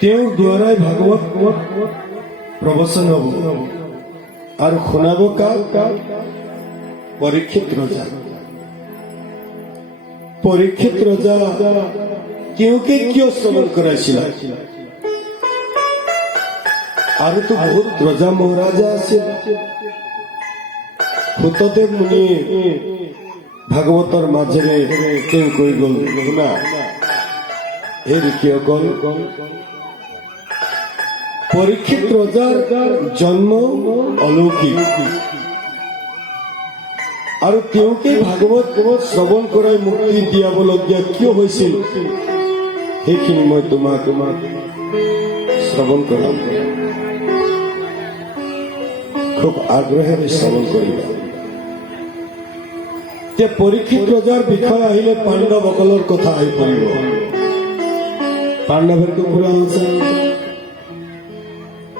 তেওঁৰ দ্বাৰাই ভাগৱত প্ৰবচন হব আৰু শুনাব কাক? পৰীক্ষিত ৰজা। পৰীক্ষিত ৰজা তেওঁকে কিয় শ্ৰৱণ কৰাইছিল? আৰুতো বহুত ৰজা মহাৰাজা আছিল। সুতদেৱ মুনিয়ে ভাগৱতৰ মাজেৰে তেওঁ কৈ গল, শুনা হে ঋষিসকল, পৰীক্ষিত ৰজাৰ জন্ম অলৌকিক আৰু তেওঁকে ভাগৱত শ্ৰৱণ কৰাই মুক্তি দিয়াবলগীয়া কিয় হৈছিল সেইখিনি মই তোমাক শ্ৰৱণ কৰাম। খুব আগ্ৰহেৰে শ্ৰৱণ কৰিবা। এতিয়া পৰীক্ষিত ৰজাৰ বিষয়ে আহিলে পাণ্ডৱসকলৰ কথা আহি পৰিব। পাণ্ডৱৰটো পুৰা আছে।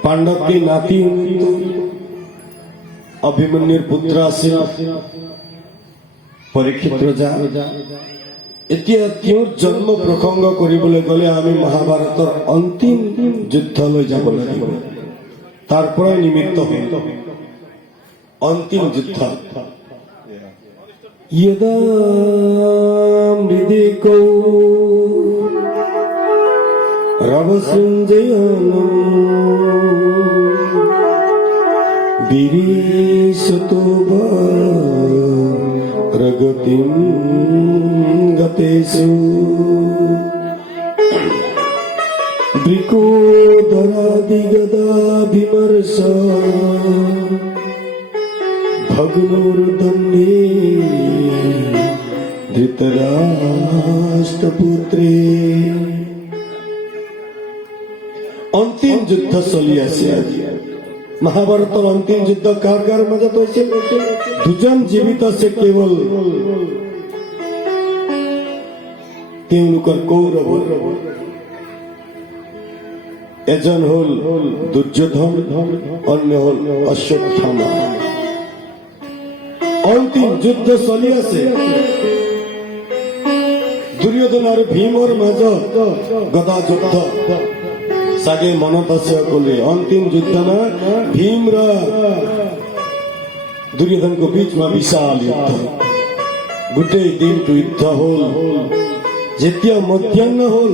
পাণ্ডৱ কি নাতি অভিমন্যুৰ পুত্ৰ আছিল পৰীক্ষিত ৰজা। এতিয়া তেওঁৰ জন্ম প্ৰসংগ কৰিবলৈ গলে আমি মহাভাৰতৰ অন্তিম যুদ্ধলৈ যাব লাগিব। তাৰ পৰাই নিমিত্ত হয় অন্তিম যুদ্ধ। यदा मृदिकौ रवसृञ्जयानं विरीशतो प्रगतिं गतेषु वृकोदरादिगदाभिमर्श भग्नोर्दण्डे ধৃতরাষ্ট্রপুত্রে। অন্তিম যুদ্ধ চলি আছে আজি। মহাভারতের অন্তিম যুদ্ধ কার কার মাজত হয়েছে? দুজন জীবিত আছে কেবল তেওঁলোকৰ কৌৰৱ। এজন হল দুৰ্যোধন, অন্য হল অশ্বত্থামা। অন্তিম যুদ্ধ চলি আছে। দুৰ্যোধন আৰু ভীমৰ মাজত গদা যুদ্ধ চাগে মনত আছে সকলোৱে। অন্তিম যুদ্ধ না ভীম र दुर्योधनको बीचमा विशाल युद्ध। গোটেই দিনটো যুদ্ধ হল। যেতিয়া মধ্যাহ্ন হল,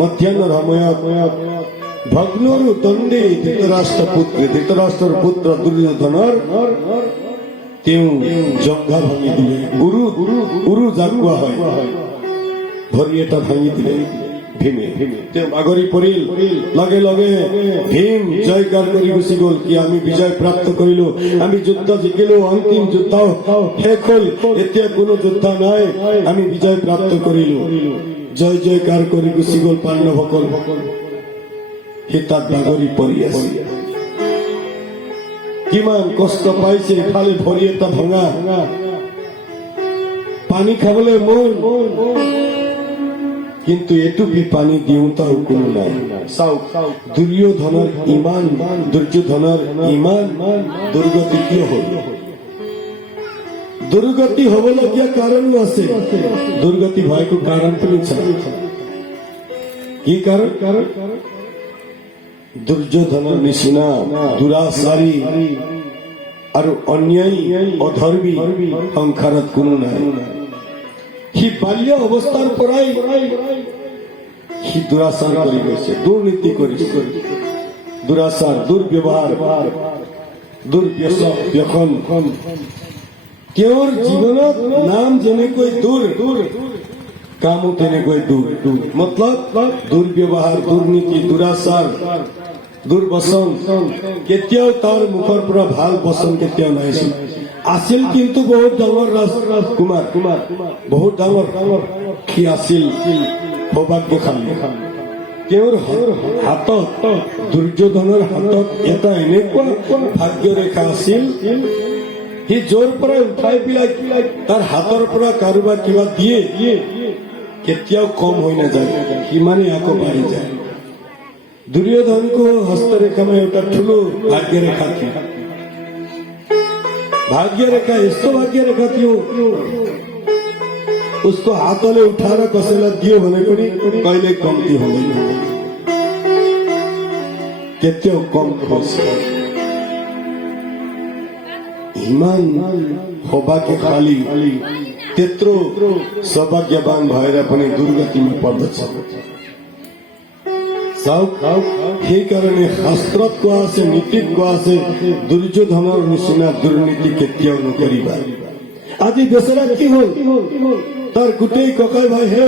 মধ্যাহ্নৰ সময়ত ভগ্নৰ দণ্ডে ধৃতৰাষ্ট্ৰৰ পুত্ৰ দুৰ্যোধনৰ তেওঁ জংঘা ভাঙি দিলে। উৰু যাক কোৱা হয়, ভৰি এটা ভাঙি দিলে ভীমে। তেওঁ বাগৰি পৰিল। লগে লগে ভীম জয়কাৰ কৰি গুচি গল। কি আমি বিজয় প্ৰাপ্ত কৰিলো, আমি যুদ্ধ জিকিলো, অন্তিম যুদ্ধ শেষ হল, এতিয়া কোনো যুদ্ধ নাই, আমি বিজয় প্ৰাপ্ত কৰিলো। জয় জয়কাৰ কৰি গুচি গল পাণ্ডৱসকল। সি তাত বাগৰি পৰি আছে। কিমান কষ্ট পাইছে, ইফালে ভৰি এটা ভঙা, পানী খাবলৈ মন, কিন্তু এটুপি পানী দিওঁতাও কোনো নাই। চাওক দুৰ্যোধনৰ ইমান দুৰ্গতি কিয় হল? দুৰ্গতি হবলগীয়া কাৰণো আছে। দুৰ্গতি भएको कारण पनि छ। কি কাৰণ? দুৰ্যোধনৰ নিচিনা দুৰাচাৰী আৰু অন্যায়ী অধৰ্মী সংসাৰত কোনো নাই। সি বাল্য অৱস্থাৰ পৰাই সি দুৰাচাৰ কৰি গৈছে, দুৰ্নীতি কৰিছে, দুৰাচাৰ, দুৰ্ব্যৱহাৰ, দুৰ্ব্যসন। তেওঁৰ জীৱনত নাম যেনেকৈ দূৰ, কামো তেনেকৈ দূৰ। মতলব দুৰ্ব্যৱহাৰ, দুৰ্নীতি, দুৰাচাৰ, দুৰ্বচন। কেতিয়াও তাৰ মুখৰ পৰা ভাল বচন কেতিয়াও নাহিছিল। আছিল কিন্তু বহুত ডাঙৰ ৰাজকুমাৰ, বহুত ডাঙৰ সি আছিল, সৌভাগ্যশালী। তেওঁৰ হাতত, দুৰ্যোধনৰ হাতত এটা এনেকুৱা ভাগ্যৰেখা আছিল, সি যৰ পৰা উঠাই পেলাই তাৰ হাতৰ পৰা কাৰোবাক কিবা দিয়ে, কেতিয়াও কম হৈ নাযায়, সিমানে আকৌ বাঢ়ি যায়। दुर्योधनको हस्तरेखामा एउटा ठुलो भाग्यरेखा थियो। भाग्यरेखा यस्तो भाग्यरेखा थियो, उसको हातले उठाएर कसैलाई दियो भने पनि कहिले कम्ती हुँदैन। কেতিয়াও কম হৈছে ইমান সৌভাগ্য খালি তেত্रो सौभाग्यवान भएर पनि दुर्गतिमा पर्दछ সেইকাৰণে শাস্ত্ৰত কোৱা আছে নীতিত কোৱা আছে দুৰ্যোধনৰ নিচিনা দুৰ্নীতি কেতিয়াও নকৰিবা আজি বেচেৰা কি হ'ল তাৰ গোটেই ককাই ভাই হে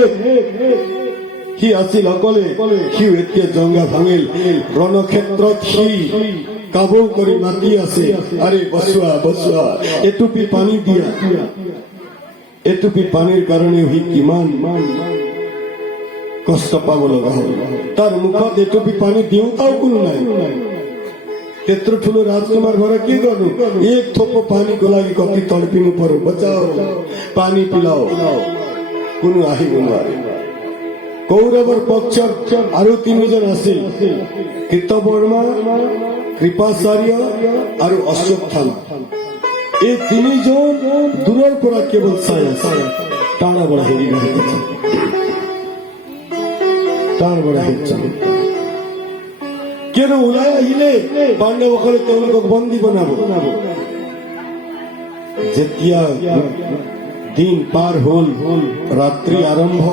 সি আছিল অকলে সিও এতিয়া জংগা ভাঙিল ৰণক্ষেত্ৰত সি কাবৌ কৰি মাতি আছে আৰে বচোৱা বচোৱা এটুপি পানী দিয়া এটুপি পানীৰ কাৰণে সি কিমান কষ্ট পাব লগা হ'ল তাৰ মুখত এটুপি পানী দিওঁতাও কোনো নাই त्यत्रो ठुलो राजकुमार भएर के गर्नु एक थोपो पानीको लागि कति तडपिनु पर्यो बचाओ पानी पिलाओ कुनै आइनु कौरवर पक्ष आरु तीनজন আছিল কৃতবর্মা কৃপাচার্য আৰু অশ্বত্থামা এই তিনিজন দূৰৰ পৰা কেৱল চাই আছে টানা বড় হেৰি আহিছে টানা বড় আহিছে কেন ওলাই আহিলে পাণ্ডৱসকলে তেওঁলোকক বন্দী বনাব যেতিয়া দিন পাৰ হ'ল ৰাত্ৰি আৰম্ভ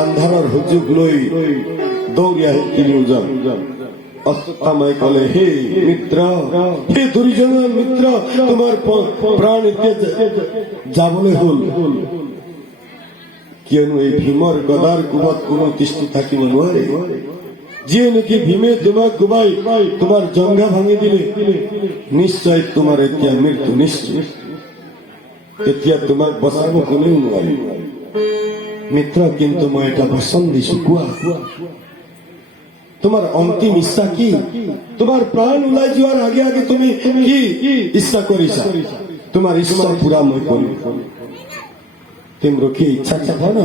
আন্ধাৰৰ সুযোগ লৈ দৌৰি আহি তিনিওজন অশ্বত্থামাই ক'লে হে মিত্ৰ হে দুৰ্যোধনৰ মিত্ৰ তোমাৰ প্ৰাণ এতিয়া যাবলৈ হ'ল কিয়নো এই ভীমৰ গদাৰ কোবত কোনো তিষ্ঠি থাকিব নোৱাৰে যিয়ে নেকি ভীমে তোমাক কোবাই তোমাৰ জংঘা ভাঙি দিলে নিশ্চয় তোমাৰ এতিয়া মৃত্যু নিশ্চিত এতিয়া তোমাক বচাব কোনেও নোৱাৰে মিত্ৰ কিন্তু মই এটা বচন দিছো কোৱা তোমাৰ অন্তিম ইচ্ছা কি তোমাৰ প্ৰাণ ওলাই যোৱাৰ আগে আগে তুমি কি ইচ্ছা কৰিছা তোমাৰ ইচ্ছা পুৰা মই কৰিম तिम्रो के इच्छा छ भन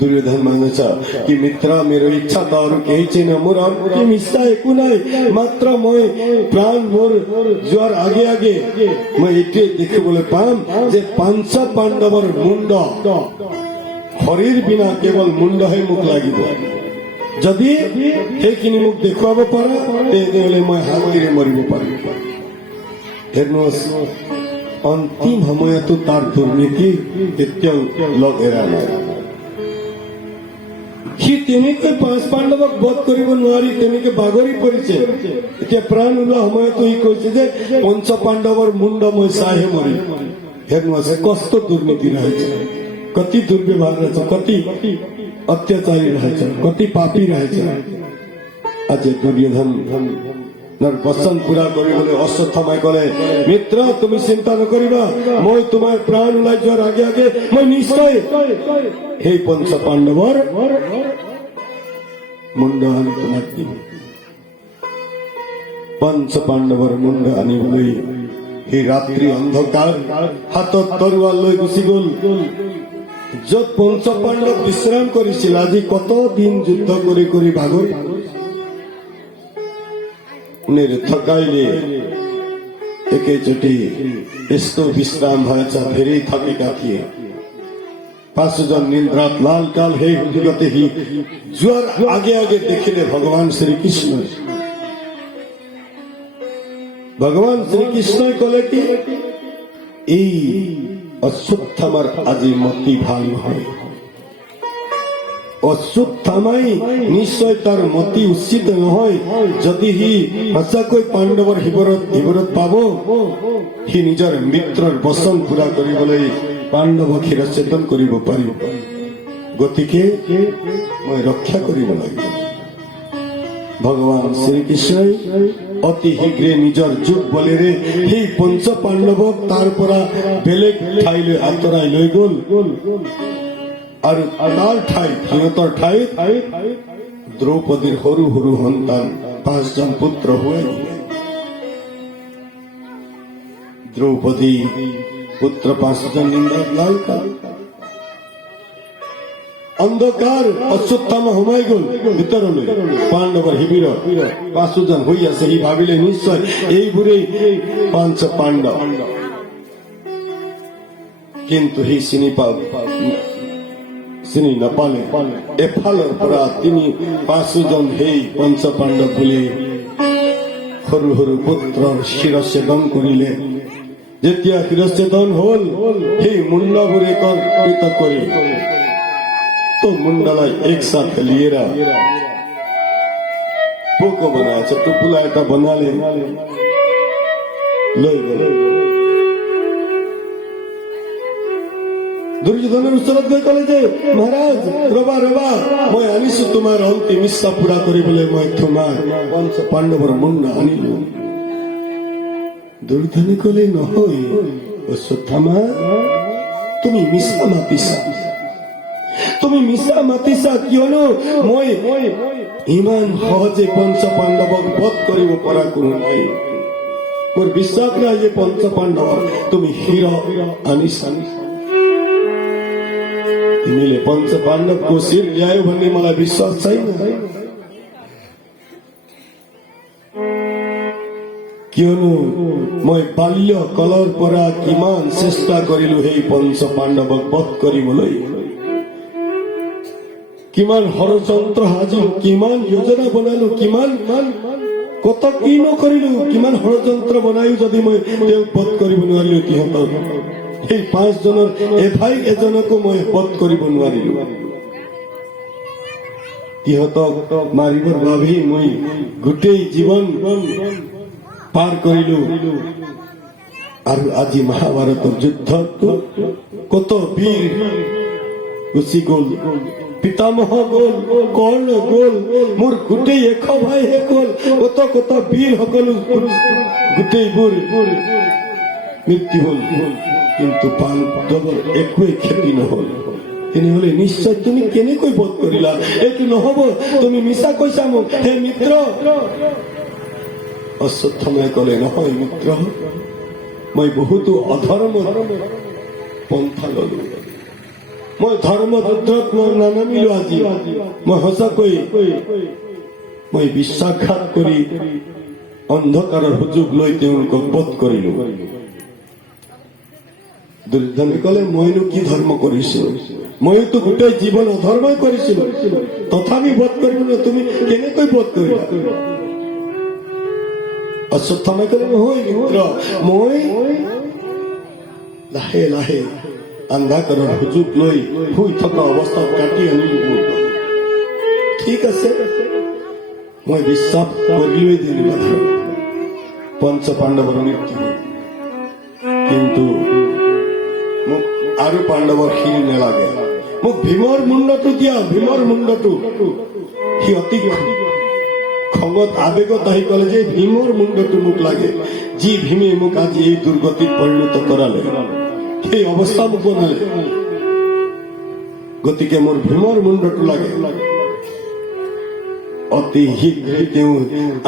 दुर्योधन माग्छ कि मित्र मेरो इच्छा त अरू केही छैन मोर अन्तिम इच्छा कुनै मात्र মই प्राण मोर जोर आगे आगे মই এটি দেখিবলৈ পাম যে পাঞ্চ পাণ্ডৱৰ মুণ্ড শৰীৰ বিনা কেৱল মুণ্ডহে মোক লাগিব যদি সেইখিনি মোক দেখুৱাব পাৰা তেতিয়াহ'লে মই হাতীৰে মৰিব পাৰিম হেৰ্नुहोस् अंतिम সময়তো তাৰ দুৰ্নীতি কেতিয়াও লগ এৰা নাই সি তেনেকৈ পাঁচ পাণ্ডৱক বধ কৰিব নোৱাৰি তেনেকৈ বাগৰি পৰিছে এতিয়া প্ৰাণ ওলোৱা সময়তো সি কৈছে যে পঞ্চ পাণ্ডৱৰ মুণ্ড মই চাইহে মৰিম হেৰ্नुहोस् কষ্ট দুৰ্নীতি रहेछ कति दुर्व्यवहार रहेछ कति अत्याचारी रहेछ कति पापी रहेछ आज दुर्योधन বচন পুৰা কৰিবলৈ অশ্বত্থামাই ক'লে মিত্ৰ তুমি চিন্তা নকৰিবা মই তোমাৰ প্ৰাণ ওলাই যোৱাৰ আগে আগে মই নিশ্চয় সেই পঞ্চ পাণ্ডৱৰ মুণ্ড আনি তোমাক দিম পঞ্চ পাণ্ডৱৰ মুণ্ড আনিবলৈ সেই ৰাত্ৰি অন্ধকাৰ হাতত তৰোৱাল লৈ গুচি গ'ল য'ত পঞ্চ পাণ্ডৱ বিশ্ৰাম কৰিছিল আজি কত দিন যুদ্ধ কৰি কৰি ভাগৰি उनीहरू थकाइले एकैचोटि यस्तो विश्राम भएछ फेरि थकेका थिए पाँचজন निन्द्रात लालकाल हे गतेही ज्वर आगे आगे देखिले भगवान श्री कृष्ण कले कि এই অশ্বত্থামাৰ আজি মতি ভাল নহয় অশ্বত্থামাই নিশ্চয় তাৰ মতি উচিত নহয় যদি সি সঁচাকৈ পাণ্ডৱৰ শিৱৰত পাব সি নিজৰ মিত্ৰৰ বচন পুৰা কৰিবলৈ পাণ্ডৱক শিৰচ্ছেদন কৰিব পাৰিব গতিকে মই ৰক্ষা কৰিব লাগিব ভগৱান শ্ৰীকৃষ্ণই অতি শীঘ্ৰে নিজৰ যোগ বলেৰে সেই পঞ্চ পাণ্ডৱক তাৰ পৰা বেলেগ ঠাইলৈ আঁতৰাই লৈ গ'ল আৰু তাৰ ঠাইত সিহঁতৰ ঠাইত দ্ৰৌপদীৰ সৰু সৰু সন্তান 5জন পুত্ৰ হৈ দ্ৰৌপদী পুত্ৰ 5জন নিন্দাত লালকাল অন্ধকাৰ অশ্বত্থামা সোমাই গ'ল ভিতৰলৈ পাণ্ডৱৰ শিবিৰত 5জন হৈ আছে সি ভাবিলে নিশ্চয় এইবোৰেই পঞ্চ পাণ্ডৱ কিন্তু সি চিনি চিনি নাপালে এফালৰ পৰা 5জন সেই পঞ্চ পাণ্ডৱ বুলি সৰু সৰু পুত্ৰৰ শিৰচ্ছেদন কৰিলে। যেতিয়া শিৰচ্ছেদন হল সেই মুন্ডাবোৰে পৃথক কৰি तो मुंडाला एक साथ लिएरा पोको बनाया टुपुला एटा बनाले লৈ গ'ল। দুৰ্যোধনৰ ওচৰত গৈ ক'লে যে মহাৰাজ ৰবা ৰবা মই আনিছো তোমাৰ অন্তিম ইচ্ছা পুৰা কৰিবলৈ মই তোমাৰ পঞ্চ পাণ্ডৱৰ মুণ্ডা আনিলো। দুৰ্যোধনে ক'লে নহয় অশ্বত্থামা তুমি মিছা মাতিছা তুমি মিছা মাতিছা কিয়নো মই ইমান সহজে পঞ্চ পাণ্ডৱক বধ কৰিব পৰা কোনো নাই। মোৰ বিশ্বাস নাই যে পঞ্চ পাণ্ডৱক তুমি শিৰ আনিছা। तिमीले पंच पाण्डवको शिर ल्यायो भन्ने मलाई विश्वास छैन। कियनो মই বাল্য কালৰ পৰা কিমান চেষ্টা কৰিলো সেই পঞ্চ পাণ্ডৱক বধ কৰিবলৈ, কিমান ষড়যন্ত্ৰ সাজিলো, কিমান যোজনা বনালো, কিমান কত কি নকৰিলো, কিমান ষড়যন্ত্ৰ বনাইও যদি মই তেওঁক বধ কৰিব নোৱাৰিলো, তিহঁতক সেই 5 জনৰ এভাই এজনকো মই বধ কৰিব নোৱাৰিলো। তিহঁতক মাৰিবৰ বাবে মই গোটেই জীৱন পাৰ কৰিলো। আৰু আজি মহাভাৰতৰ যুদ্ধত কত বীৰ গুচি গল, পিতামহ গল, কৰ্ণ গল, মোৰ গোটেই 100 ভাইহে গল, কত কত বীৰ সকলো গোটেইবোৰ মৃত্যু হল। কিন্তু পাণ্ডৱৰ একোৱেই ক্ষতি নহল। তেনেহলে নিশ্চয় তুমি কেনেকৈ বধ কৰিলা? এইটো নহব, তুমি মিছা কৈছা মোক হে মিত্ৰ। অশ্বত্থামাই ক'লে নহয় মিত্ৰ, মই বহুতো অধৰ্ম পন্থা ললো, মই ধৰ্ম যুদ্ধত মই নানামিলো। আজি মই সঁচাকৈ মই বিশ্বাসঘাত কৰি অন্ধকাৰৰ সুযোগ লৈ তেওঁলোকক বধ কৰিলো। দুৰ্যোধনে ক'লে মইনো কি ধৰ্ম কৰিছো? মইতো গোটেই জীৱন অধৰ্মই কৰিছিলো, তথাপি বধ কৰিব না, তুমি কেনেকৈ বধ কৰিলা? অশ্বত্থামাই ক'লে নহয় মিত্ৰ, মই লাহে লাহে অন্ধকাৰৰ সুযোগ লৈ শুই থকা অৱস্থাত কাটি আনিলো। ঠিক আছে, মই বিশ্বাস কৰিলৈ দিলো পঞ্চ পাণ্ডৱৰ মৃত্যু, কিন্তু মোক আৰু পাণ্ডৱৰ শিৰ নালাগে, মোক ভীমৰ মুণ্ডটো দিয়া, ভীমৰ মুণ্ডটো। সি অতি খঙত আবেগত আহি ক'লে যে ভীমৰ মুণ্ডটো মোক লাগে, যি ভীমে মোক আজি এই দুৰ্গতিত পৰিণত কৰালে, সেই অৱস্থা মোক বনালে, গতিকে মোৰ ভীমৰ মুণ্ডটো লাগে। অতি শীঘ্ৰে তেওঁ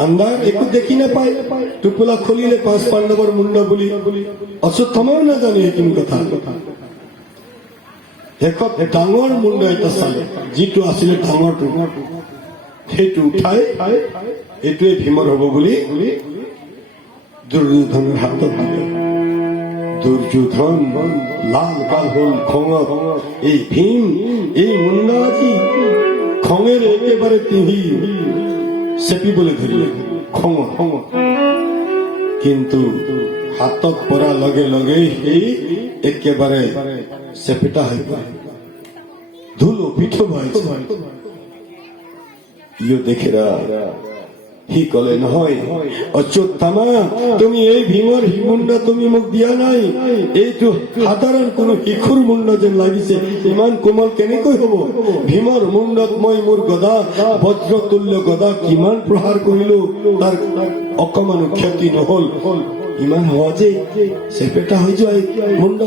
আন্ধাৰ একো দেখি নাপায়, টোপোলা খুলিলে 5 পাণ্ডৱৰ মুণ্ড বুলি। অশ্বত্থামাও নাজানে সেইখিনি কথা। শেষত ডাঙৰ মুণ্ড এটা চালে, যিটো আছিলে ডাঙৰটো, সেইটো উঠাই এইটোৱে ভীমৰ হব বুলি দুৰ্যোধনৰ হাতত দিলে। দুৰ্যোধন লাল কাল হল খঙত। এই ভীম এই মুণ্ড আজি খঙেৰে একেবাৰে তিহি চেপিবলৈ ধৰিলে, খঙত। কিন্তু হাতত পৰাৰ লগে লগে সেই একেবাৰে চেপেটা হৈ গ'ল, ধুলো পিঠো ভাইছে। ইও দেখেৰা সি ক'লে নহয় অশ্বত্থামা, তুমি এই ভীমৰ মুণ্ড তুমি মোক দিয়া নাই, এইটো সাধাৰণ কোনো শিশুৰ মুণ্ড যেন লাগিছে, ইমান কোমল কেনেকৈ হব? ভীমৰ মুণ্ডত মই মোৰ গদা, বজ্ৰতুল্য গদা কিমান প্ৰহাৰ কৰিলো, তাৰ অকমানো ক্ষতি নহল। ইমান সহজে চেপেটা হৈ যোৱা মুণ্ড,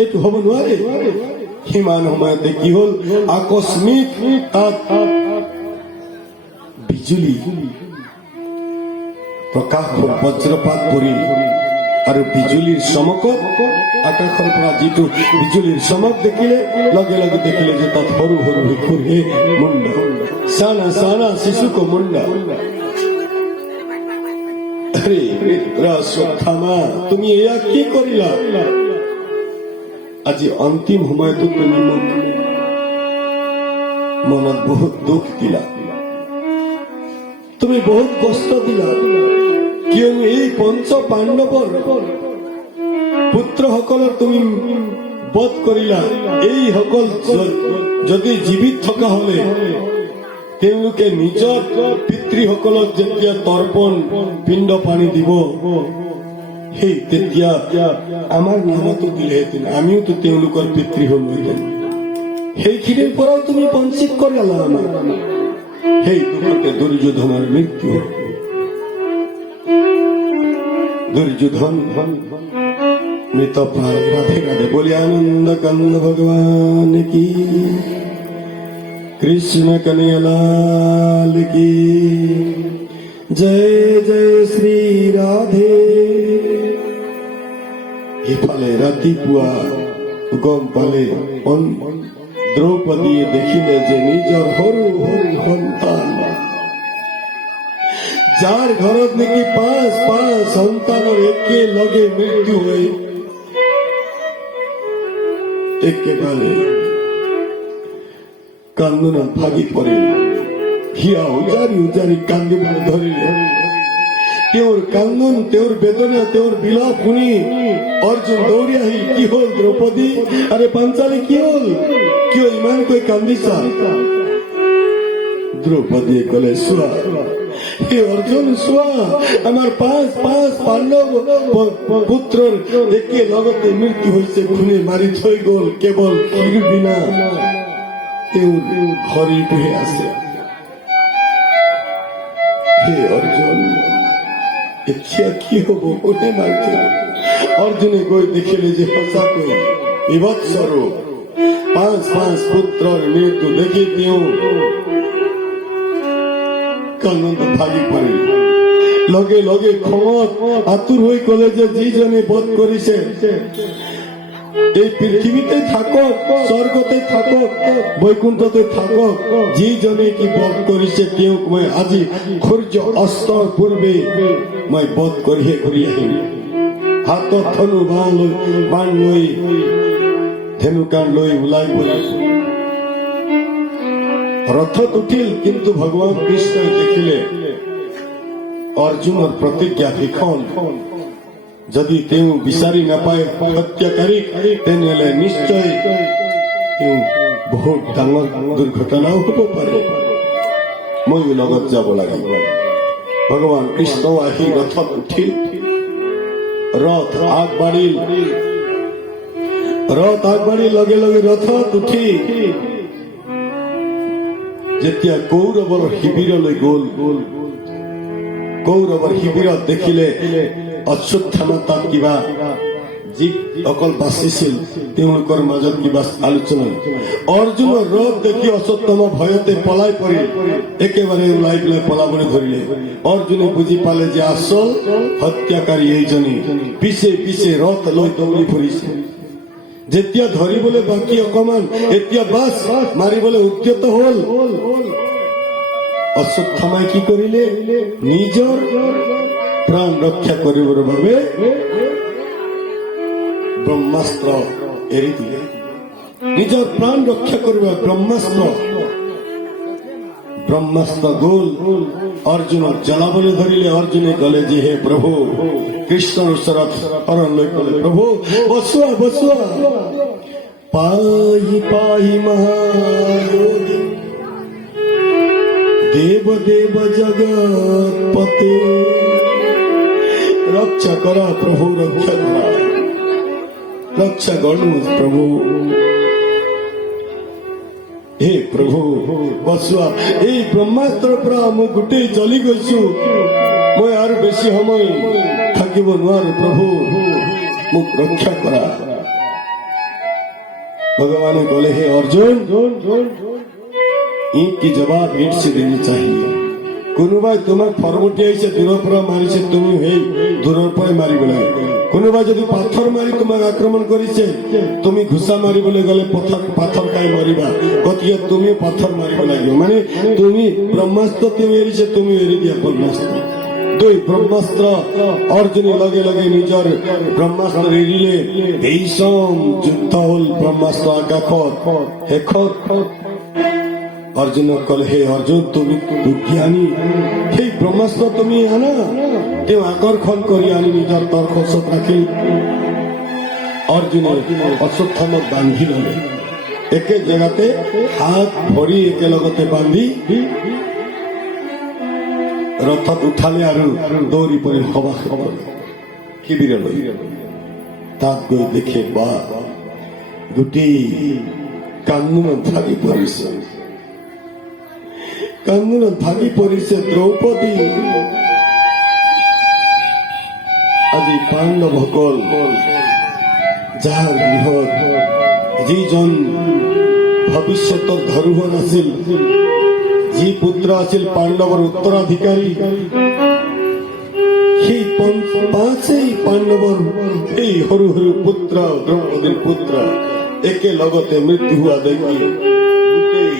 এইটো হব নোৱাৰে। সিমান সময়তে কি হল, আকস্মিক তাত বিজুলী প্ৰকাশ হল, বজ্ৰপাত পৰিল, আৰু বিজুলীৰ চমকত আকাশৰ পৰা যিটো বিজুলীৰ চমক দেখিলে, লগে লগে দেখিলে যে তাত সৰু সৰু শিশুৰ হে মুণ্ড, চানা চানা শিশুকো মুণ্ড। আৰে অশ্বত্থামা, তুমি এয়া কি কৰিলা? আজি অন্তিম সময়তো তুমি মোক মনত বহুত দুখ দিলা, তুমি বহুত কষ্ট দিলা, কিয়নো এই পঞ্চ পাণ্ডৱৰ পুত্ৰসকলৰ তুমি বধ কৰিলা। এইসকল যদি জীৱিত থকা হলে তেওঁলোকে নিজৰ পিতৃসকলক যেতিয়া তৰ্পণ পিণ্ড পানী দিব, সেই তেতিয়া আমাৰ নামতো দিলেহেঁতেন, আমিওতো তেওঁলোকৰ পিতৃ হলোহেঁতেন। সেইখিনিৰ পৰাও তুমি বঞ্চিত কৰালা আমাক। সেই দুখতে দুৰ্যোধনৰ মৃত্যু হ'ল। দুর্যোধন মৃত প্রাণ। রাধে রাধে বলি আনন্দ কান্দ ভগবান কি, কৃষ্ণ কনৈয়া লাল কি জয় জয় শ্রী রাধে। ইফালে ৰাতিপুৱা গম পালে দ্ৰৌপদীয়ে দেখিলে যে নিজৰ সৰু সৰু সন্তান, যাৰ ঘৰত নেকি পাঁচ সন্তানৰ একেলগে মৃত্যু হৈ একেবাৰে কান্দোনত ভাগি পৰিল। হিয়া উজাৰি উজাৰি কান্দিবলৈ ধৰিলে। তেওঁৰ কান্দন, তেওঁৰ বেদনা, তেওঁৰ বিলাপ শুনি অৰ্জুন দৌৰি আহিল। কি হল দ্ৰৌপদী? আৰে পাঞ্চালী কি হল? কিয় ইমানকৈ কান্দিছা? দ্ৰৌপদীয়ে কলে, চোৱা হে অৰ্জুন, চোৱা আমাৰ পাঁচ পাণ্ডৱ পুত্ৰৰ একেলগতে মৃত্যু হৈছে। কোনে মাৰি থৈ গল? কেৱল শিৰ বিনা তেওঁৰ শৰীৰটোহে আছে। হে অৰ্জুন, এতিয়া কি হব? কোনে মাৰি থৈ গল? অৰ্জুনে গৈ দেখিলে যে সঁচাকৈ বিভৎস ৰূপ। পাঁচ পুত্ৰৰ মৃত্যু দেখি তেওঁ কান্দত ভাগি পৰিল। লগে লগে খঙত আতুৰ হৈ কলে যে যিজনে বধ কৰিছে এই পৃথিৱীতে থাকক, স্বৰ্গতে থাকক, বৈকুণ্ঠতে থাকক, যিজনে কি বধ কৰিছে তেওঁক মই আজি সূৰ্য অস্তৰ পূৰ্বে মই বধ কৰিহে ঘূৰি আহিম। হাতত ধনু বাণ লৈ ধেনুকাণ লৈ ওলাই গল। ৰথত উঠিল, কিন্তু ভগৱান কৃষ্ণই দেখিলে অৰ্জুনৰ প্ৰতিজ্ঞা ভীষণ। যদি তেওঁ বিচাৰি নাপায় হত্যাকাৰীক, তেনেহলে নিশ্চয় তেওঁ বহুত ডাঙৰ দুৰ্ঘটনাও হব পাৰে। ময়ো লগত যাব লাগিব। ভগৱান কৃষ্ণ আহি ৰথত উঠিল। ৰথ আগবাঢ়িল। লগে লগে ৰথত উঠি যেতিয়া কৌৰৱৰ শিবিৰলৈ গল, কৌৰৱৰ শিবিৰত দেখিলে অশ্বত্থামা তাত কিবা যি অকল বাচিছিল তেওঁলোকৰ মাজত কিবা আলোচনা। অৰ্জুনৰ ৰথ দেখি অশ্বত্থামা ভয়তে পলাই পৰিল। একেবাৰে ওলাই পেলাই পলাবলৈ ধৰিলে। অৰ্জুনে বুজি পালে যে আচল হত্যাকাৰী এইজনী। পিছে পিছে ৰথ লৈ দৌৰি ফুৰিছে। যেতিয়া ধৰিবলৈ বাকী অকমান, এতিয়া বাছ মাৰিবলৈ উদ্যত হল। অশ্বত্থামাই কি কৰিলে? নিজৰ প্ৰাণ ৰক্ষা কৰিবৰ বাবে ব্ৰহ্মাস্ত্ৰ এৰি দিলে। নিজৰ প্ৰাণ ৰক্ষা কৰিব ব্ৰহ্মাস্ত্ৰ গল। অৰ্জুনক জ্বলাবলৈ ধৰিলে। অৰ্জুনে কলে যে হে প্ৰভু, কৃষ্ণৰ ওচৰত শৰণ লৈ কলে, প্ৰভু বচোৱা বচোৱা। পাহি মহাযোগী দেব দেব জগৎপতে, ৰক্ষা কৰা প্ৰভু, ৰক্ষা কৰা, ৰক্ষা কৰুন প্ৰভু। হে প্ৰভু বচোৱা। এই ব্ৰহ্মাস্ত্ৰৰ পৰা মই গোটেই জ্বলি গৈছো। মই আৰু বেছি সময় থাকিব নোৱাৰো। প্ৰভু মোক ৰক্ষা কৰা। ভগৱানে কলে, হে অৰ্জুন, ईट की जवाब ईट से देनी चाहिए। কোনোবাই তোমাক ফৰমুটি আহিছে, দূৰৰ পৰা মাৰিছে, তুমি সেই দূৰৰ পৰাই মাৰিব লাগে। কোনোবাই যদি পাথৰ মাৰি তোমাক আক্ৰমণ কৰিছে, তুমি ঘুচা মাৰিবলৈ গলে পাথৰ খাই মৰিবা। গতিকে তুমি পাথৰ মাৰিব লাগিব। মানে তুমি ব্ৰহ্মাস্ত্ৰ তেওঁ এৰিছে, তুমি এৰি দিয়া ব্ৰহ্মাস্ত্ৰ। দুই ব্ৰহ্মাস্ত্ৰ। অৰ্জুনে লগে লগে নিজৰ ব্ৰহ্মাস্ত্ৰ এৰিলে। ভীষণ যুদ্ধ হল ব্ৰহ্মাস্ত্ৰ আকাশত। শেষত अर्जुनक कले हे अर्जुन তুমি জ্ঞানী সেই ব্ৰহ্মাস্ত্ৰ তুমি আনা তেওঁ আকৰ্ষণ কৰি আনি নিজৰ তৰ্কছত ৰাখি অৰ্জুনে অশ্বত্থামক বান্ধি ললে একে জেগাতে হাত ভৰি একেলগতে বান্ধি ৰথত উঠালে আৰু দৌৰি পৰি সভা শিবিৰলৈ তাত গৈ দেখে বা গোটেই কান্দোনত ভাগি পৰিছে দ্ৰৌপদী আজি পাণ্ডৱসকল যাৰ গৃহত যিজন ভৱিষ্যতৰ ধৰোহৰ আছিল যি পুত্ৰ আছিল পাণ্ডৱৰ উত্তৰাধিকাৰী সেই পাঁচেই পাণ্ডৱৰ এই সৰু সৰু পুত্ৰ দ্ৰৌপদীৰ পুত্ৰ একেলগতে মৃত্যু হোৱা দেখি গোটেই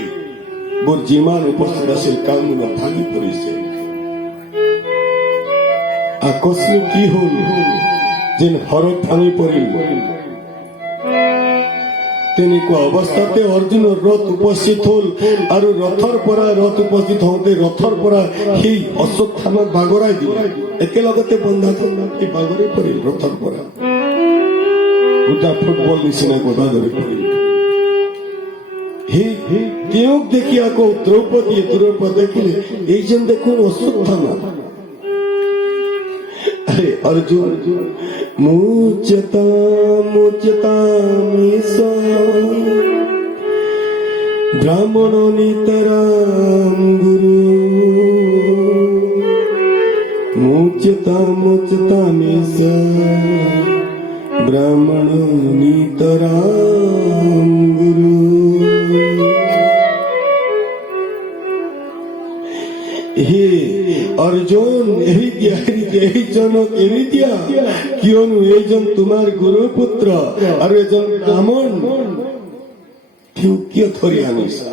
বোৰ যিমান উপস্থিত আছিল কান্দোনত ভাগি পৰিছে আকস্মিক কি হল যেন হৰত ভাঙি পৰিল তেনেকুৱা অৱস্থাতে অৰ্জুনৰ ৰথ উপস্থিত হল আৰু ৰথ উপস্থিত হওঁতে ৰথৰ পৰা সেই অশ্বত্থামক বাগৰাই দিল একেলগতে বন্ধা সেই বাগৰি পৰিল ৰথৰ পৰা গোটা ফুটবল নিচিনা গোটা ধৰি পৰিল তেওঁক দেখি আকৌ দ্ৰৌপদীয়ে দূৰৰ পৰা দেখিলে এইজন দেখোন অশ্বত্থামা अर्जुन मुच्यताम ब्राह्मण नितराम गुरु मुच्यताम ब्राह्मण नितराम गुरु हे अर्जुन এইজনক এৰি দিয়া কিয়নো এইজন তোমাৰ গুৰুৰ পুত্ৰ আৰু এজন ব্ৰাহ্মণ কিয় ধৰি আনিছা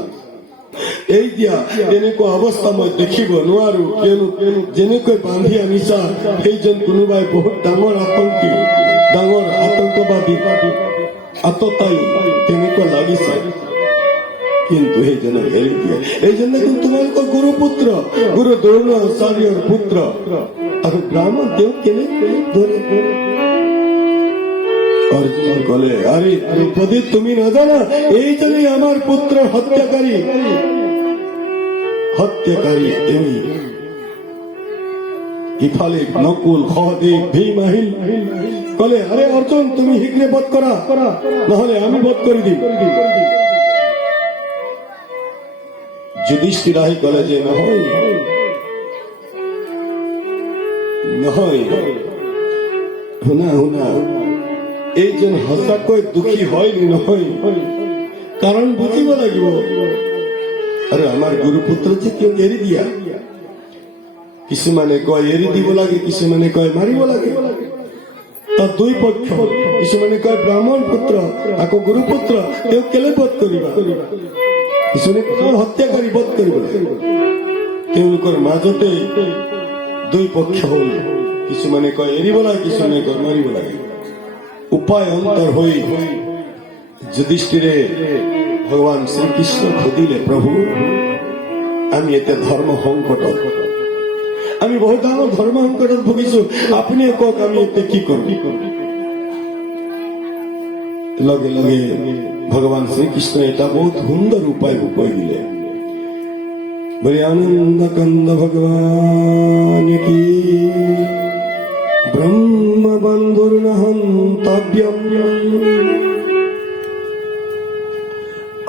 এই দিয়া এনেকুৱা অৱস্থা মই দেখিব নোৱাৰো কিয়নো যেনেকৈ বান্ধি আনিছা সেইজন কোনোবাই বহুত ডাঙৰ আতংকী ডাঙৰ আতংকবাদী আততায়ী তেনেকুৱা লাগিছে কিন্তু এইজনক এৰি দিয়া এইজন দেখোন তোমালোকৰ গুৰুপুত্ৰ গুৰু দ্ৰোণাচাৰ্যৰ পুত্ৰ আৰু ব্ৰাহ্মণ তেওঁ কেনেকৈ ধৰে অৰ্জুন কলে আরে দ্রৌপদী তুমি নাজানা এইজনই আমার পুত্র হত্যাকারী তিনি ইফালে নকুল সহদেব ভীম আহিল কলে আরে অর্জুন তুমি শীঘ্রে বধ করা নহলে আমি বধ করে দিই যুধিষ্ঠির আহি কলে যে নহয় শুনা এইজন সঁচাকৈ দুখী হয় নহয় কাৰণ বুজিব লাগিব আৰু আমাৰ গুৰুপুত্ৰ যে কিয় এৰি দিয়া কিছুমানে কয় এৰি দিব লাগে কিছুমানে কয় মাৰিব লাগে তাৰ দুই পক্ষ কিছুমানে কয় ব্ৰাহ্মণ পুত্ৰ আকৌ গুৰুপুত্ৰ তেওঁ কেলে বধ কৰিবা কিছুমানে হত্যা কৰি বধ কৰিব তেওঁলোকৰ মাজতে দুই পক্ষ হল কিছুমানে কয় এৰিব লাগে কিছুমানে কয় মাৰিব লাগে উপায় অন্তৰ হৈ যুধিষ্ঠিৰে ভগৱান শ্ৰীকৃষ্ণ সুধিলে প্ৰভু আমি এতিয়া ধৰ্ম সংকটত আমি বহুত ডাঙৰ ধৰ্ম সংকটত ভুগিছো আপুনি কওক আমি এতিয়া কি কৰো লগে লগে ভগৱান শ্ৰীকৃষ্ণ এটা বহুত সুন্দৰ উপায় কৈ দিলে বলে আনন্দ কন্দ ভগৱান কি ব্ৰহ্ম বন্ধুৰ হন্তব্যম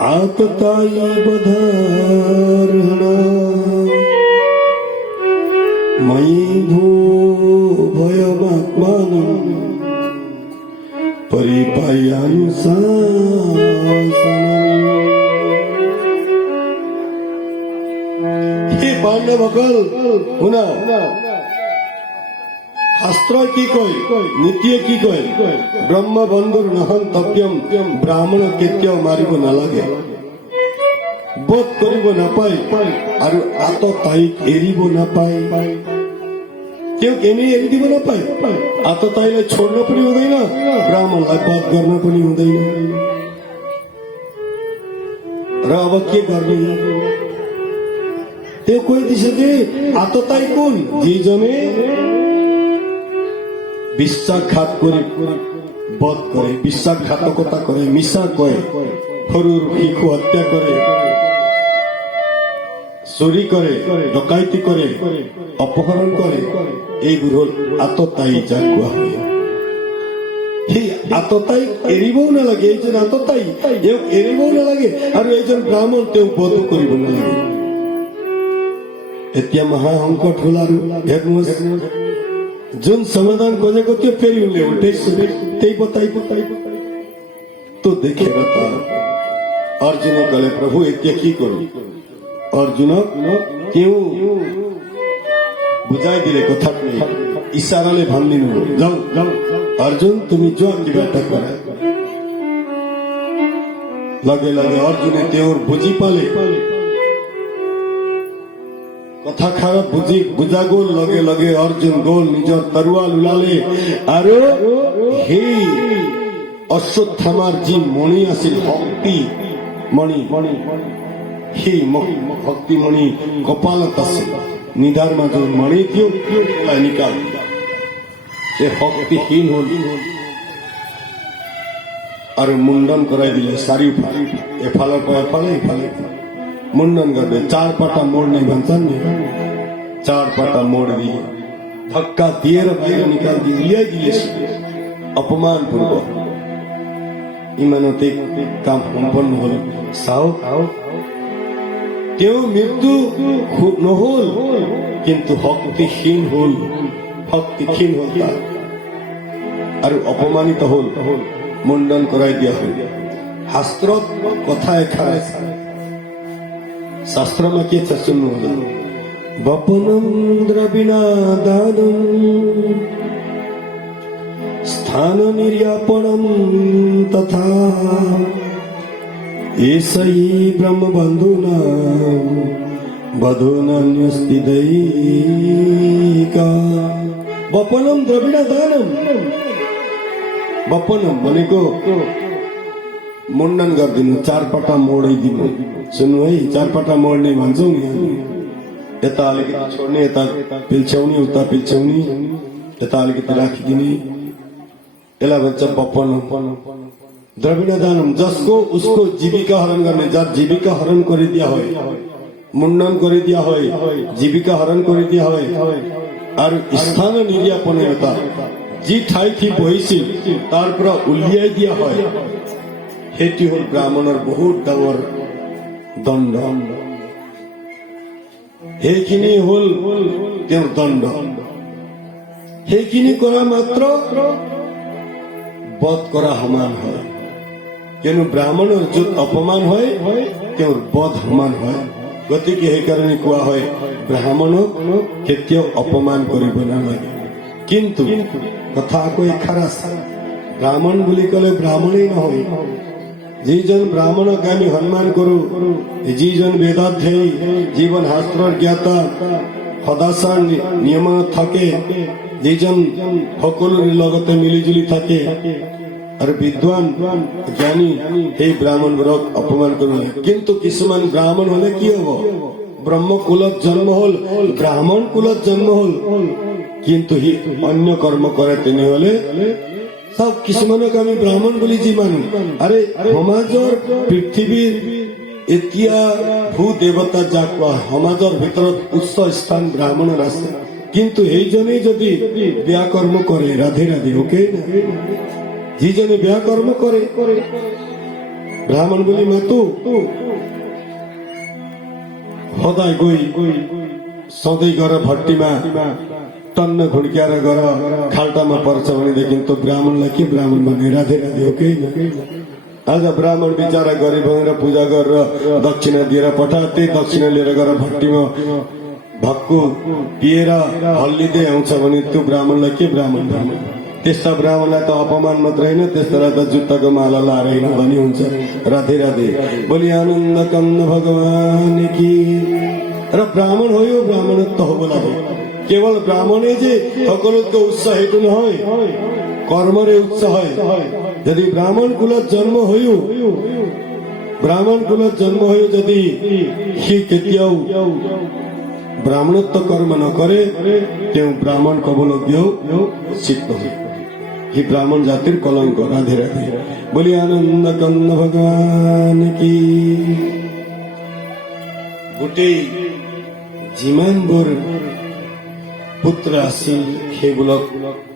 আততাই বধাৰণ ময়ি ভূ ভয়মাত্মান পৰিপায়ানুশাসন হে পাণ্ডবসকল শুনা শাস্ত্ৰই কি কয় নীতিয়ে কি কয় ব্ৰহ্ম বন্ধুৰ নহন্তব্যম ব্ৰাহ্মণ কেতিয়াও মাৰিব নালাগে বধ কৰিব নাপায় আৰু আততায়ীক এৰিব নাপায় তেওঁক এনেই एरी দিব नापाए आतताईलाई छोड्न पनि हुँदैन ब्राह्मणलाई वध गर्न पनि हुँदैन र अब के गर्ने তেওঁ কৈ দিছে যে আততাই কোন, যিজনে বিশ্বাসঘাত কৰি বধ কৰে, বিশ্বাসঘাতকতা কৰে, মিছা কয়, সৰু শিশু হত্যা কৰে, চুৰি কৰে, ডকাইতি কৰে, অপহৰণ কৰে, এইবোৰ হল আততাই যাক কোৱা হয়। সেই আততাইক এৰিবও নালাগে। এইজন আততাই, তেওঁক এৰিবও নালাগে, আৰু এইজন ব্ৰাহ্মণ তেওঁক বধো কৰিব নালাগে। এতিয়া মহা সংকট হল, আৰু যোন समाधान खोजे को त्यो फेरि उनले उल्टै त्यही बताइको। तो देखे बता अर्जुन कले प्रभु এতিয়া কি কৰো। অৰ্জুনক কেউ বুঝাই দিলে কথাটো, ইশাৰালে ভাঙলি নো, যাও যাও অৰ্জুন তুমি যোৱা কিবা এটা কৰা। লগে লগে অৰ্জুনে তেওঁৰ বুজি পালে, কথা খাৰাপ বুঝা গল। লগে লগে অৰ্জুন গল নিজৰ তৰোয়াল ওলালে, আৰু সেই অশ্বত্থামাৰ যি মণি আছিল শক্তি মণি, সেই শক্তিমণি কপালত আছিল, নিধাৰ মাজৰ মণি দিও নিকাল শক্তিহীন হল, আৰু মুণ্ডন কৰাই দিলে চাৰিওফালে, এফালৰ পৰা এফালে, এফালে मुंडन कर दे। 4 पाटा मोड़ नहीं बनता, नहीं 4 पाटा मोड़ दिए, धक्का दिए, बाहर निकाल दिए, अपमान पूर्वक इमानते काम सम्पन्न हल। साओ तेও मृत्यु নহল, কিন্তু শক্তিহীন হল, শক্তিহীন হল তার, আর অপমানিত হল, মুন্ডন করাই দিয়া হল। শাস্ত্র কথা এখানে शास्त्रमा के छ सुन्नु होला। वपनं द्रविणादानं स्थान निर्यापणं तथा एषै ब्रह्मबन्धुना बधूनान्यस्ति दैका। वपनं द्रविणादानं, वपनं भनेको मुंडन गरिदिनु, 4 पाटा मोडिदिनु। सुन्नु है, 4 पाटा मोड्ने भन्छौ नि, यता अलिकति छोड्ने, यता पिल्छ्याउने, उता पिल्छ्याउने, यता अलिकति राखिदिने, यसलाई भन्छ वपनं। द्रविणादानम, जसको उसको जीविका हरण गर्ने, যার জীবিকা হরণ করে দিয়া হয়, মুন্ডন করে দিয়া হয়, জীবিকা হরণ করে দিয়া হয়, আর স্থান নির্যাপনতা যি ঠাইটি বহিছিল তাৰ পৰা উলিয়াই দিয়া হয়, সেইটো হল ব্ৰাহ্মণৰ বহুত ডাঙৰ দণ্ড। সেইখিনি হল তেওঁৰ দণ্ড। সেইখিনি কৰা মাত্ৰ বধ কৰা সমান হয়, কিয়নো ব্ৰাহ্মণৰ য'ত অপমান হয় তেওঁৰ বধ সমান হয়। গতিকে সেইকাৰণে কোৱা হয় ব্ৰাহ্মণক কেতিয়াও অপমান কৰিব নালাগে। কিন্তু কথা আকৌ এষাৰ আছে, ব্ৰাহ্মণ বুলি ক'লে ব্ৰাহ্মণেই নহয়, যিজন ব্ৰাহ্মণক আমি সন্মান কৰো, যিজন বেদাধ্যয়ী, জীৱন শাস্ত্ৰৰ জ্ঞাতা, সদাচাৰ নিয়মত থাকে, যিজন সকলোৰে লগতে মিলিজুলি থাকে আৰু বিদ্বান জ্ঞানী, সেই ব্ৰাহ্মণবোৰক অপমান কৰিব লাগে। কিন্তু কিছুমান ব্ৰাহ্মণ হলে কি হব, ব্ৰহ্ম কুলত জন্ম হল, ব্ৰাহ্মণ কুলত জন্ম হল, কিন্তু সি অন্য কৰ্ম কৰে, তেনেহলে সব কিছুমানক আমি ব্ৰাহ্মণ বুলি যি মানো। আৰে সমাজৰ পৃথিৱীৰ এতিয়া ভূ দেৱতা যাক কোৱা, সমাজৰ ভিতৰত উচ্চ স্থান ব্ৰাহ্মণৰ আছে, কিন্তু সেইজনেই যদি বেয়া কৰ্ম কৰে, ৰাধে ৰাধে, ওকে, যিজনে বেয়া কৰ্ম কৰে ব্ৰাহ্মণ বুলি মাতো, সদায় গৈ सधैँ गर भट्टीमा टन्न घुड्क्याएर गर खाल्टामा पर्छ भनेदेखि त ब्राह्मणलाई के ब्राह्मण भने राधे राधे हो कि आज ब्राह्मण बिचारा गरिब भनेर पूजा गरेर दक्षिणा दिएर पठा, त्यही दक्षिणा लिएर गएर भट्टीमा भक्कु पिएर हल्लिँदै आउँछ भने त्यो ब्राह्मणलाई के ब्राह्मण भन्ने। त्यस्ता ब्राह्मणलाई त अपमान मात्र होइन, त्यस्तालाई त जुत्ताको माला लाएर हिँड्नु भन्ने हुन्छ। राधे राधे बोली आनन्द कन्न भगवान की। र ब्राह्मण हो यो ब्राह्मणत्व हो बोला, केवल ब्राह्मणे जे সকলতকৈ উচ্চ সেইটো নহয়, কর্মরে উচ্চ হয়। যদি ব্রাহ্মণ কুলত জন্ম হইও, ব্রাহ্মণ কুলত জন্ম হইও যদি সি কেতিয়াও ব্ৰাহ্মণত্ব কৰ্ম নকৰে তেওঁ ব্ৰাহ্মণ ক'বলগীয়াও উচিত নহয়। সি ব্ৰাহ্মণ জাতিৰ কলংক। ৰাধে ৰাধে। বুলি আনন্দ কন্দ ভগৱান কি। গোটেই যিমানবোৰ পুত্ৰ আছিল সেইবোৰক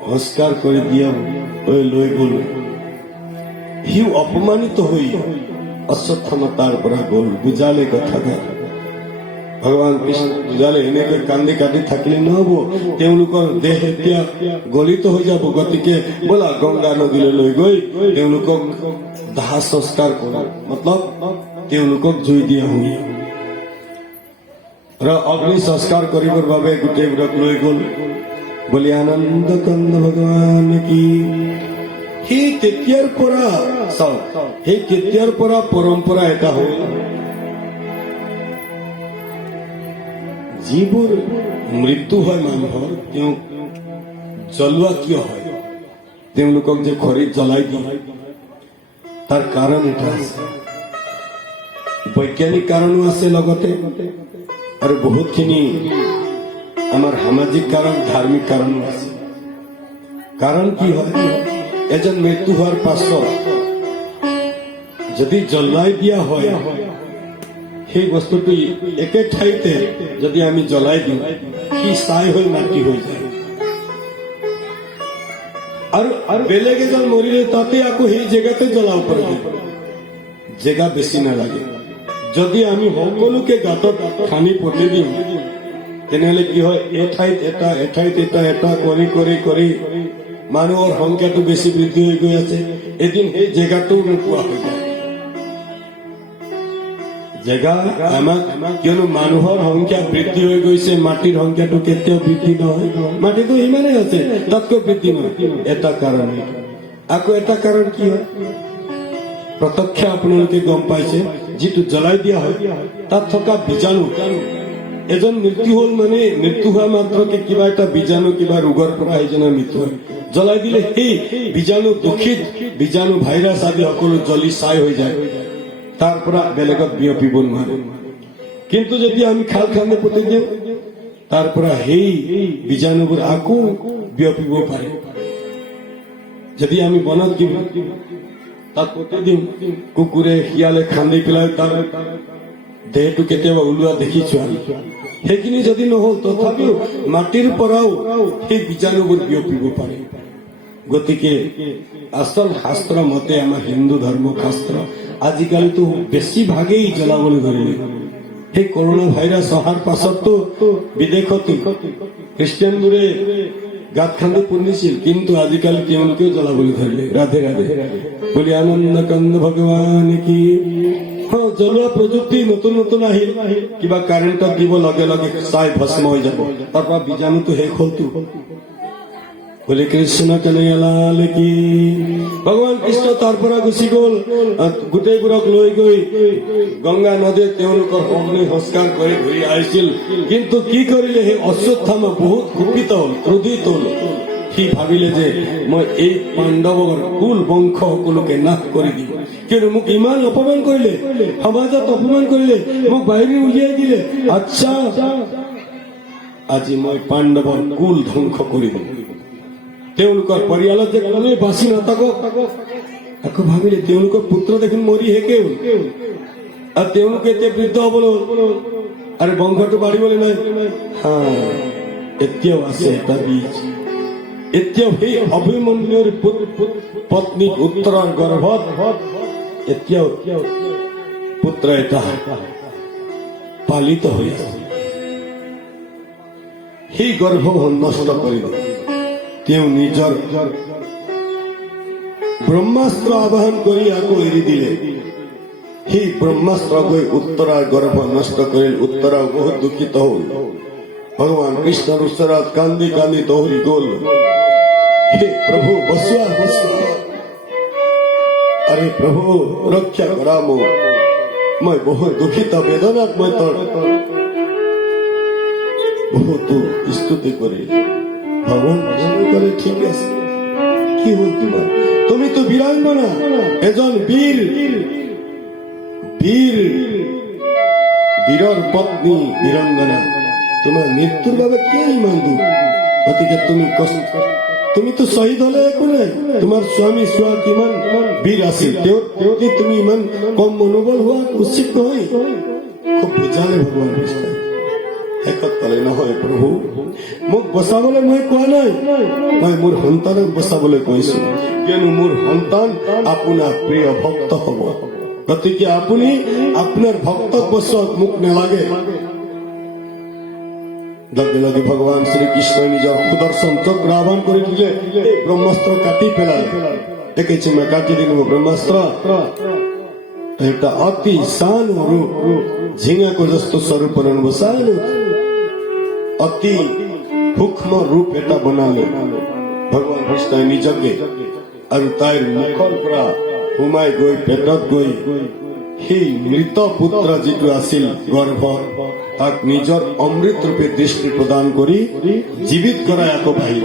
সংস্কাৰ কৰি দিয়া লৈ গ'ল। সিও অপমানিত হৈ অশ্বত্থামা তাৰ পৰা গ'ল। বুজালে কথাটা ভগৱান কৃষ্ণ বুজালে, এনেকৈ কান্দি কাটি থাকিলে নহব, তেওঁলোকৰ দেহ এতিয়া গলিত হৈ যাব। গতিকে ব'লা গংগা নদীলৈ লৈ গৈ তেওঁলোকক দাহ সংস্কাৰ কৰা, মতলব তেওঁলোকক জুই দিয়া শুনি আৰু অগ্নি সংস্কাৰ কৰিবৰ বাবে গোটেইবোৰক লৈ গ'ল। বুলি আনন্দ কন্দ ভগৱান কি। সেই তেতিয়াৰ পৰা চাওক, সেই তেতিয়াৰ পৰা পৰম্পৰা এটা হ'ল, যিবোৰ মৃত্যু হয় মানুহৰ, তেওঁক জ্বলোৱা কিয় হয়, তেওঁলোকক যে খৰিত জ্বলাই দিয়ে, তাৰ কাৰণ এটা আছে। বৈজ্ঞানিক কাৰণো আছে লগতে, আৰু বহুতখিনি আমাৰ সামাজিক কাৰণ, ধাৰ্মিক কাৰণো আছে। কাৰণ কি হয়, এজন মৃত্যু হোৱাৰ পাছত যদি জ্বলাই দিয়া হয়, সেই বস্তুটো একে ঠাইতে যদি আমি জ্বলাই দিওঁ, সি ছাই হৈ মাটি হৈ যায়। আৰু বেলেগ এজন মৰিলে তাতে আকৌ সেই জেগাতে জ্বলাব পাৰিব, জেগা বেছি নালাগে। যদি আমি সকলোকে গাঁতত খানি পুতি দিম, তেনেহলে কি হয়, এঠাইত এটা এঠাইত এটা এটা কৰি কৰি কৰি মানুহৰ সংখ্যাটো বেছি বৃদ্ধি হৈ গৈ আছে। এদিন সেই জেগাটোও নোপোৱা হৈ যায়। জেগা আমাক, কিয়নো মানুহৰ সংখ্যা বৃদ্ধি হৈ গৈছে, মাটিৰ সংখ্যাটো কেতিয়াও বৃদ্ধি নহয়। মাটিটো ইমানেই আছে, তাতকৈ বৃদ্ধি নহয়। এটা কাৰণ। আকৌ এটা কাৰণ কি হয়, প্ৰত্যক্ষ আপোনালোকে গম পাইছে, যিটো জ্বলাই দিয়া হয় তাত থকা বীজাণু, এজন মৃত্যু হল মানে মৃত্যু হোৱা মাত্ৰকে কিবা এটা বীজাণু, কিবা ৰোগৰ পৰা সেইজনৰ মৃত্যু হয়। জ্বলাই দিলে সেই বীজাণু, দূষিত বীজাণু, ভাইৰাছ আদি সকলো জ্বলি ছাই হৈ যায়, তাৰ পৰা বেলেগত বিয়পিব নোৱাৰে। কিন্তু যদি আমি খাল খান্দি পুতি দিওঁ, তাৰ পৰা সেই বীজাণুবোৰ আকৌ বিয়পিব পাৰে। যদি আমি বনত দিওঁ, তাত পুতি দিওঁ, কুকুৰে শিয়ালে খান্দি পেলাই তাৰ দেহটো কেতিয়াবা ওলোৱা দেখিছো আমি। সেইখিনি যদি নহল, তথাপিও মাটিৰ পৰাও সেই বীজাণুবোৰ বিয়পিব পাৰে। গতিকে আচল শাস্ত্ৰ মতে, আমাৰ হিন্দু ধৰ্ম শাস্ত্ৰ আজিকালিতো বেছিভাগেই জ্বলাবলৈ ধৰিলে। সেই কৰোণা ভাইৰাছ অহাৰ পাছততো বিদেশতো খ্ৰীষ্টিয়ানবোৰে গাঁত খান্দি পুন্দিছিল, কিন্তু আজিকালি তেওঁলোকেও জ্বলাবলৈ ধৰিলে। ৰাধে ৰাধে। বুলি আনন্দ কন্দ ভগৱান কি। জ্বলোৱা প্ৰযুক্তি নতুন নতুন আহিল, কিবা কাৰেণ্টত দিব, লগে লগে ছাই ভস্ম হৈ যাব, তাৰ পৰা বীজাণুটো শেষ হলতো। বুলি কৃষ্ণ কানাইয়ালাল কি। ভগৱান কৃষ্ণ তাৰ পৰা গুচি গল, গোটেইবোৰক লৈ গৈ গংগা নদীত তেওঁলোকৰ অগ্নি সংস্কাৰ কৰি ঘূৰি আহিছিল। কিন্তু কি কৰিলে, সেই অশ্বত্থামা বহুত কুপিত হল, ক্ৰোধিত হল। সি ভাবিলে যে মই এই পাণ্ডৱৰ কুল বংশ সকলোকে নাশ কৰি দিম, কিয়নো মোক ইমান অপমান কৰিলে, সমাজত অপমান কৰিলে, মোক বাহিৰে উলিয়াই দিলে। আচ্ছা, আজি মই পাণ্ডৱৰ কুল ধ্বংস কৰি দিম, তেওঁলোকৰ পৰিয়ালত যে কোনোৱে বাচি নাথাকক। আকৌ ভাবিলে তেওঁলোকৰ পুত্ৰ দেখোন মৰি শেষে হল, আৰু তেওঁলোকে এতিয়া বৃদ্ধ হবলৈ হল, আৰু বংশটো বাঢ়িবলৈ নাই। এতিয়াও আছে এটা বীজ, এতিয়াও সেই অভিমন্যুৰ পত্নী উত্তৰাৰ গৰ্ভত এতিয়াও পুত্ৰ এটা পালিত হৈ আছে। সেই গৰ্ভ নষ্ট কৰিব, তেওঁ নিজৰ ব্ৰহ্মাস্ত্ৰ আবাহন কৰি আকৌ এৰি দিলে। সেই ব্ৰহ্মাস্ত্ৰ গৈ উত্তৰাৰ গৰ্ভ নষ্ট কৰিল। উত্তৰাও বহুত দুখিত হল, ভগৱান কৃষ্ণৰ ওচৰত কান্দি কান্দি দৌৰি গল। হে প্ৰভু, বচোৱা বচোৱা, আৰে প্ৰভু ৰক্ষা কৰা মোক, মই বহুত দুখিত, বেদনাত মই বহুতো স্তুতি কৰিল। ভগৱান কৰে, ঠিক আছে, কি হল তোমাৰ? তুমিতো বীৰাংগনা, এজন বীৰ, বীৰৰ পত্নী বীৰাংগনা, তোমাৰ মৃত্যুৰ বাবে কিয় ইমান দুখ? গতিকে তুমিতো শ্বহীদ হলে একো নাই, তোমাৰ স্বামী চোৱা কিমান বীৰ আছিল, তেওঁতকৈ তুমি ইমান কম মনোবল হোৱা উচিত নহয়। খুব বুজালে ভগৱান কৃষ্ণই। শেষত ক'লে, নহয় প্ৰভু, মোক বচাবলৈ মই কোৱা নাই, মই মোৰ সন্তানক বচাবলৈ কৈছো, কিয়নো মোৰ সন্তান আপোনাৰ প্ৰিয় ভক্ত হব। গতিকে আপুনি আপোনাৰ ভক্তক বচাওক, মোক নালাগে। লগে লগে ভগৱান শ্ৰীকৃষ্ণই নিজৰ সুদৰ্শন চক্ৰ আহ্বান কৰি দিলে, ব্ৰহ্মাস্ত্ৰ কাটি পেলালে। দেখিছে মই কাটি দিলো ব্ৰহ্মাস্ত্ৰ। এটা অতি સાનું રૂપ ઝીંગાકો જસ્તો સ્વરૂપનું વસાયેલું અતિ સૂક્ષ્મ રૂપ এটা બનાવે ભગવાન કૃષ્ણએ নিজকে আৰু তাইৰ মুখৰ পৰা সোমাই গৈ পেটত গৈ সেই মৃত পুত্ৰ যিটো আছিল গৰ্ভ, তাক নিজৰ অমৃত ৰূপে দৃষ্টি প্ৰদান কৰি জীৱিত কৰাই আকৌ বাহিৰ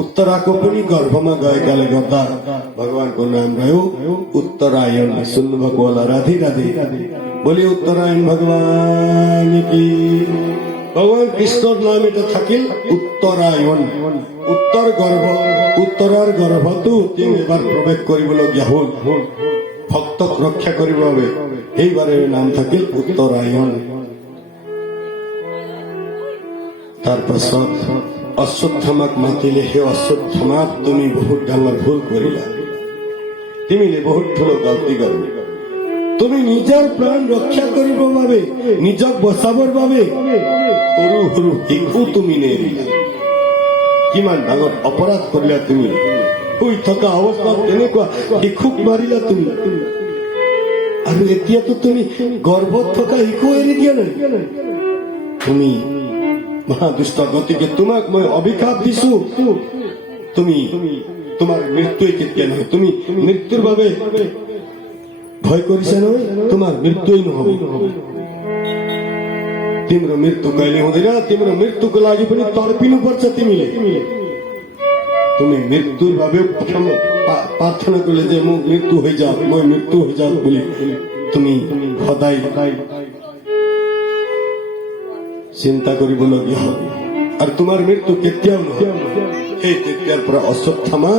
उत्तराको पनि गर्भमा गएकाले गर्दा भगवानको नाम रह्यो उत्तरायण। सुन्नुभएको होला, राधे राधे। बोले उत्तरायण भगवान की। भगवान कृष्णर नाम এটা থাকিল উত্তৰায়ণ। উত্তৰ গৰ্ভ, উত্তৰাৰ গৰ্ভটো তেওঁ এবাৰ প্ৰৱেশ কৰিবলগীয়া হ'ল ভক্তক ৰক্ষা কৰিবৰ বাবে, সেইবাৰে নাম থাকিল উত্তৰায়ণ। তাৰপাছত অশ্বত্থামাক মাতিলে, হে অশ্বত্থামা, তুমি বহুত ডাঙৰ ভুল কৰিলা, তুমিলে বহুত ঠুলো গলতি কৰিলা। তুমি নিজৰ প্ৰাণ ৰক্ষা কৰিবৰ বাবে, নিজক বচাবৰ বাবে সৰু সৰু শিশু তুমি নেৰিলা। কিমান ডাঙৰ অপৰাধ কৰিলা তুমি। শুই থকা অৱস্থাত এনেকুৱা শিশুক মাৰিলা তুমি, আৰু এতিয়াতো তুমি গৰ্ভত থকা শিশু এৰি দিয়া নাই। তুমি মহাদুষ্ট। গতিকে তোমাক মই অভিশাপ দিছো, তুমি তোমাৰ মৃত্যুই কেতিয়া নহয়। তুমি মৃত্যুৰ বাবে ভয় কৰিছা নহয়, তোমাৰ মৃত্যুই নহব। तिम्रो मृत्यु कहिले हुँदैन। तिम्रो मृत्युको लागि पनि तर्पिनु पर्छ तिमीले। তুমি মৃত্যুর বাবে প্রার্থনা করলে যে মোক মৃত্যু হয়ে যাও, মই মৃত্যু হয়ে যাও বলে তুমি সদায় চিন্তা কৰিবলগীয়া হবে। আৰ তোমাৰ মৃত্যু কেতিয়াও নহয়। সেই তেতিয়াৰ পৰা অশ্বত্থামা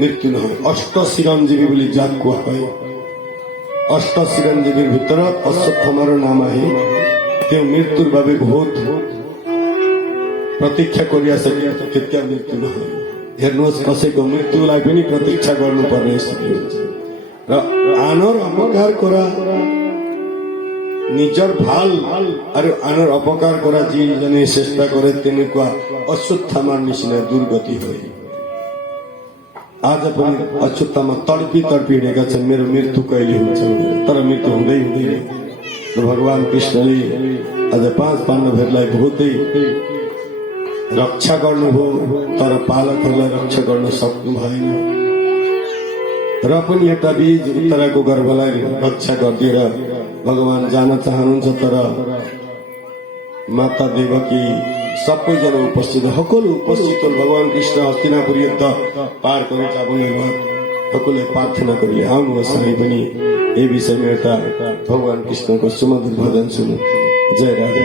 মৃত্যু নহয়। অষ্ট চিৰঞ্জীৱী বুলি যাক কোৱা হয়। অষ্ট চিৰঞ্জীৱীৰ ভিতৰত অশ্বত্থামাৰো নাম আহে। তেওঁ মৃত্যুৰ বাবে বহুত प्रतीक्षा करि आछ, केতিয়া मृत्यु নহয়। हेर्नुहोस्, कसैको मृत्युलाई पनि प्रतीक्षा गर्नुपर्ने स्थिति हुन्छ। र आनर अपकार কৰা, নিজৰ ভাল আৰু আনৰ অপকাৰ কৰা যিজনে চেষ্টা কৰে, তেনেকুৱা অশ্বত্থামাৰ নিচিনা দুৰ্গতি হয়। आज पनि अश्वत्थामा तडपी तडपी हिँडेका छन्, मेरो मृत्यु कहिले हुन्छ, तर मृत्यु हुँदै हुँदैन। भगवान कृष्णले आज 5 पाण्डवहरूलाई बहुतै रक्षा गर्नुभयो, तर पालकहरूलाई रक्षा गर्न सक्नु भएन। र पनि एउटा बीज उत्तराको गर्भलाई रक्षा गरिदिएर भगवान जान चाहनुहुन्छ, तर माता देवकी सबैजना उपस्थित, সকলো उपस्थित भगवान कृष्ण हस्तिनापुर युद्ध पार गरी जाने সকলে प्रार्थना गरी आउनुहोस्। हामी पनि यही विषयमा एउटा भगवान कृष्णको सुमधुर भजन सुनौँ। जय राधे।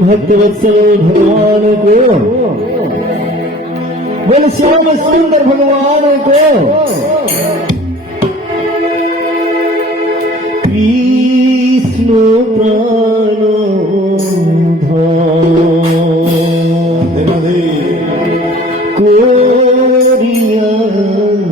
भक्त वत्सल भगवान को, बोले श्याम सुंदर भगवान को।